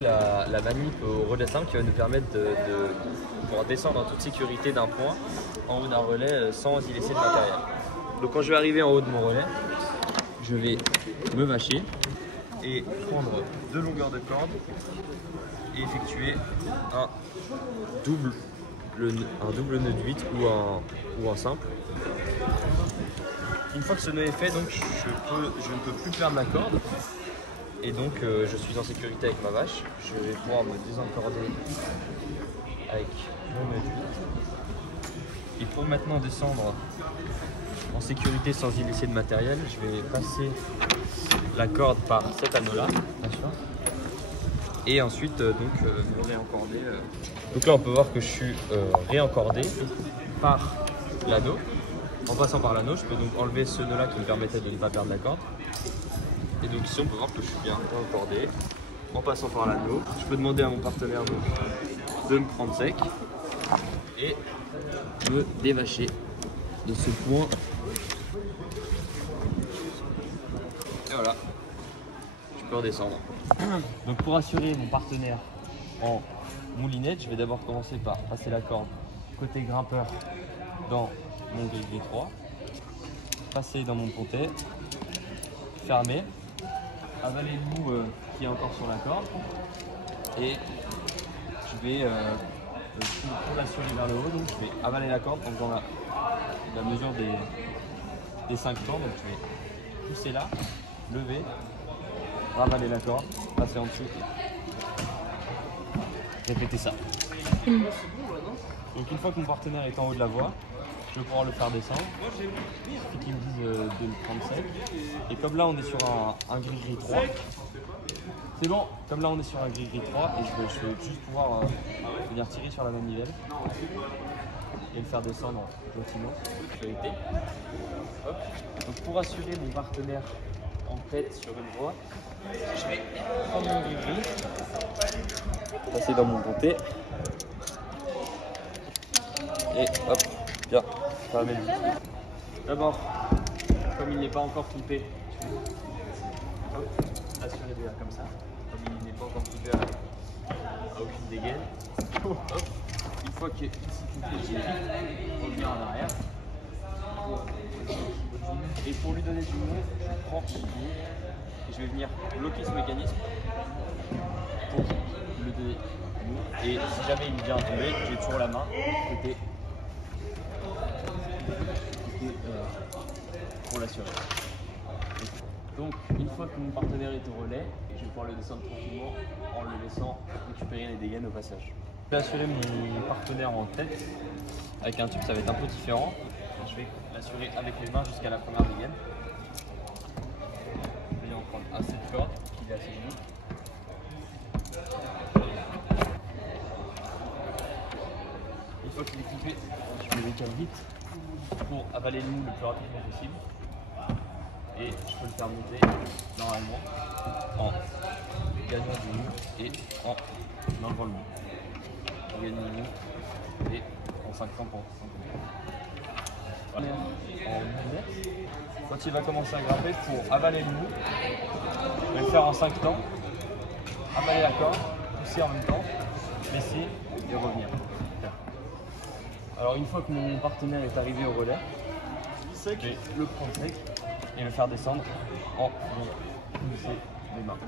La manip au relais simple qui va nous permettre de pouvoir descendre en toute sécurité d'un point en haut d'un relais sans y laisser de matériel. Donc quand je vais arriver en haut de mon relais, je vais me vacher et prendre 2 longueurs de corde et effectuer un double nœud de 8 ou un simple. Une fois que ce nœud est fait, donc, je ne peux plus perdre ma corde. Et donc je suis en sécurité avec ma vache. Je vais pouvoir me désencorder avec mon nœud de 8. Et pour maintenant descendre en sécurité sans y laisser de matériel, je vais passer la corde par cet anneau-là, bien sûr. Et ensuite me réencorder. Donc là on peut voir que je suis réencordé par l'anneau. En passant par l'anneau, je peux donc enlever ce nœud-là qui me permettait de ne pas perdre la corde. Et donc ici on peut voir que je suis bien encordé en passant par l'anneau. Je peux demander à mon partenaire de me prendre sec et me dévacher de ce point. Et voilà, je peux redescendre. Donc pour assurer mon partenaire en moulinette, je vais d'abord commencer par passer la corde côté grimpeur dans mon grille 3, passer dans mon pontet, fermer, avaler le bout qui est encore sur la corde et je vais pour l'assurer vers le haut, donc je vais avaler la corde en faisant la mesure des 5 temps. Donc je vais pousser là, lever, ravaler la corde, passer en dessous et répéter ça. Donc une fois que mon partenaire est en haut de la voie, je vais pouvoir le faire descendre. Il suffit qu'il me dise de le prendre sec. Et comme là on est sur un gris-gris 3, c'est bon, comme là on est sur un gris-gris 3 et je vais juste pouvoir venir tirer sur la manivelle et le faire descendre gentiment. Donc pour assurer mon partenaire en tête sur une voie, je vais prendre mon gris-gris, passer dans mon pontet et hop, bien, fermer le disque. D'abord, comme il n'est pas encore clippé, assurer déjà comme ça, comme il n'est pas encore clippé à aucune dégaine. Hop. Une fois qu'il est ici clippé, je vais revenir en arrière. Et pour lui donner du mouvement, je prends ce bout et je vais venir bloquer ce mécanisme pour le donner du mouvement. Et si jamais il vient tomber, j'ai toujours la main côté pour l'assurer. Donc une fois que mon partenaire est au relais, je vais pouvoir le descendre tranquillement en le laissant récupérer les dégaines au passage. Je vais assurer mon partenaire en tête avec un tube, ça va être un peu différent. Je vais l'assurer avec les mains jusqu'à la première dégaine. Je vais en prendre assez de corde, qu'il est assez joli. Une fois qu'il est clippé, je me décale vite pour avaler le mou le plus rapidement possible. Et je peux le faire monter normalement en gagnant du mou et en enlevant le mou. En gagnant du mou et en 5 temps pour 5 temps. Voilà. En moulinette, quand il va commencer à grimper, pour avaler le mou, je vais le faire en 5 temps, avaler la corde, pousser en même temps, laisser et revenir. Alors une fois que mon partenaire est arrivé au relais, je vais le prendre sec et le faire descendre en pousser les mains.